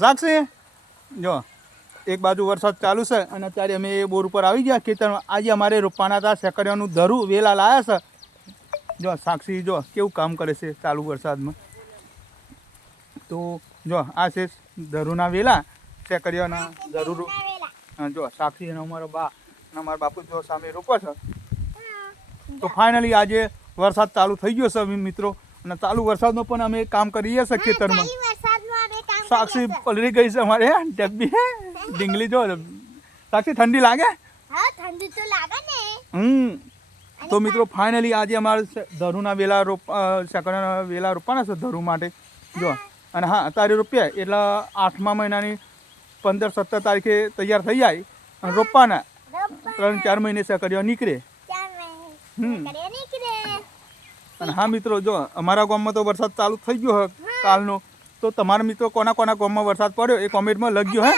સાક્ષી જો એક બાજુ વરસાદ ચાલુ છે અને અત્યારે અમે એ બોર ઉપર આવી ગયા ખેતરમાં. આજે અમારે રોપવાના હતા સેકરિયાનું ધરું વેલા લાયા છે. જો સાક્ષી જો કેવું કામ કરે છે ચાલુ વરસાદમાં. તો જો આ છે ધરુના વેલા સેકરિયાના ધરું. જો સાક્ષી અને અમારો બા અને અમારા બાપુ જો સામે રોપે છે. તો ફાઇનલી આજે વરસાદ ચાલુ થઈ ગયો છે મિત્રો અને ચાલુ વરસાદમાં પણ અમે કામ કરીએ છીએ ખેતરમાં. સાક્ષી પલળી ગઈ છે અમારે ડબ્બી ડીંગલી જો. સાક્ષી ઠંડી લાગે? હા ઠંડી તો લાગે ને. તો મિત્રો ફાઇનલી આજે અમારે ધરુના વેલા સેકરિયાના વેલા રોપવાના છે ધરુ માટે જો. અને હા અત્યારે રોપ્યા એટલે 8મા મહિનાની 15-17 તારીખે તૈયાર થઈ જાય અને રોપવાના 3-4 મહિને સેકરિયા નીકળે. અને હા મિત્રો જો અમારા ગામમાં તો વરસાદ ચાલુ થઈ ગયો હે કાલનો. તો તમારા મિત્રો કોના કોના ગામમાં વરસાદ પડ્યો એ કોમેન્ટમાં લખજો હે.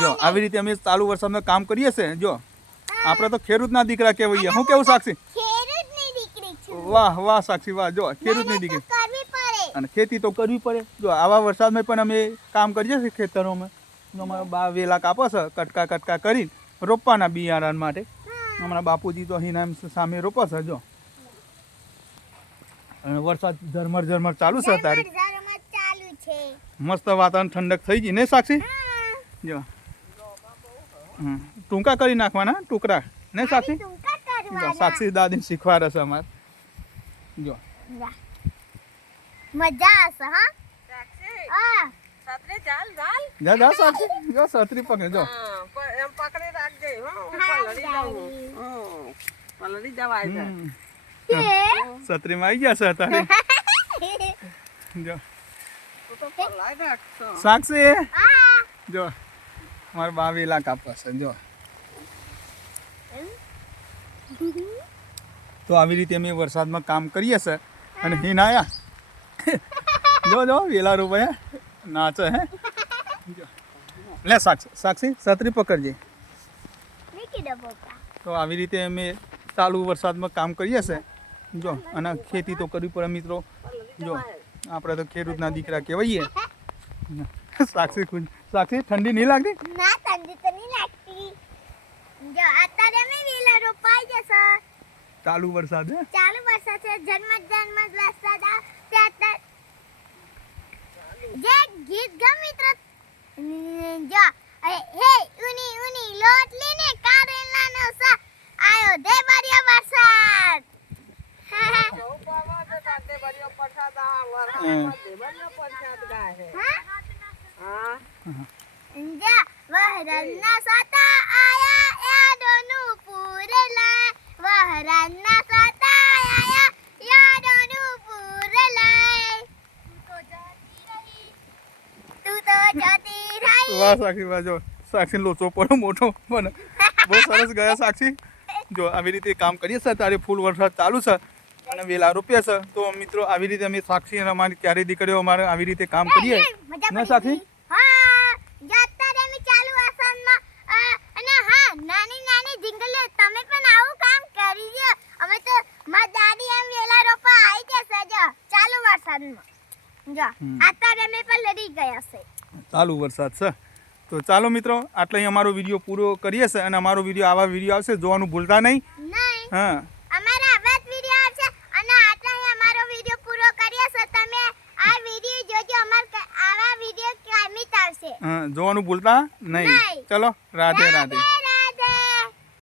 જો આવી રીતે અમે ચાલુ વરસાદમાં કામ કરીએ છીએ. જો આપણે તો ખેડૂતના દીકરા કહેવાય. હું કેવું સાક્ષી? વાહ વાહ સાક્ષી વાહ. જો ખેડૂતની દીકરી અને ખેતી તો કરવી પડે. જો આવા વરસાદમાં પણ અમે કામ કરીએ છીએ ખેતરોમાં. અમારા બા વેલા કાપે છે કટકા કરીને રોપવાના બિયારણ માટે. અમારા બાપુજી તો અહીંના સામે રોપે છે જો. અને વરસાદ ઝરમર ચાલુ છે અત્યારે. મસ્ત વાતાવરણ ઠંડક થઈ ગઈ ને સાક્ષી? જો ટૂંકા કરી નાખવાના ટુકડા ને સાક્ષી? સાક્ષી દાદીને શીખવાડે છે અમારે. જો મજા આવશે. હા છત્રી જા સાક્ષી. જો છત્રી પકડે જો એમ પકડી રાખજે. પલળી જવાય છે. છત્રીમાં આવી ગયા છે અત્યારે. જો સાક્ષી જો મારા બા વેલા કાપવા છે જો. તો આવી રીતે અમે વરસાદમાં કામ કરીએ છીએ. અને હિન આયા જો વેલા રોપાયા નાચે હે. લે સાક્ષી છત્રી પકડજે. તો આવી રીતે અમે ચાલુ વરસાદમાં કામ કરીએ છીએ જો. અને ખેતી તો કરવી પડે મિત્રો. જો આપણે તો ખેડૂતના દીકરા કહેવાઈએ. સાક્ષી ઠંડી નહીં લાગતી? ના ઠંડી તો નહીં લાગતી. જો અત્યારે અમે વેલા રોપાઈ જશે. ચાલુ વરસાદ છે જન્મ વરસાદ જે ગીત ગમ મિત્ર જો હે ઉની લોટ લેને કારેલાનો સા આયો દે બરિયો વરસાદ. વહરના સાતા આયા યાદોનું પૂરેલા. વહરના સાતા આયા યાદોનું પૂરેલા. તું તો જતી રહી. વાહ સાક્ષી વાહ. જો સાક્ષી લોચો પડો મોટો બને. બહુ સરસ ગયા સાક્ષી. જો આવી રીતે કામ કરીએ છીએ ત્યારે ફૂલ વરસાદ ચાલુ છે અને વેલા રોપ્યા છે. તો મિત્રો આવી રીતે અમે સાક્ષી અને અમારી ચારે દીકરીઓ અમારે આવી રીતે કામ કરીએ ને સાક્ષી? હા અત્યારે અમે ચાલુ વરસાદમાં અને હા નાની જિંગલીઓ તમે પણ આવું કામ કરી દો. અમે તો મારી દાદી એમ વેલા રોપા આવી જશે જો ચાલુ વરસાદમાં. જો અત્યારે અમે પણ લડી ગયા છે ચાલુ વરસાદ છે. તો ચાલો મિત્રો આટલે અહીં અમારો વિડીયો પૂરો કરીએ છીએ. અને અમારો વિડીયો આવા વિડીયો આવશે જોવાનું ભૂલતા નહીં. હા અમારા આવા જ વિડીયો આવશે અને આટલે અહીં અમારો વિડીયો પૂરો કરીએ છીએ. તમે આ વિડીયો જોજો. અમારા આવા વિડીયો કાયમી આવશે. જોવાનું ભૂલતા નહીં. ચલો રાધે રાધે.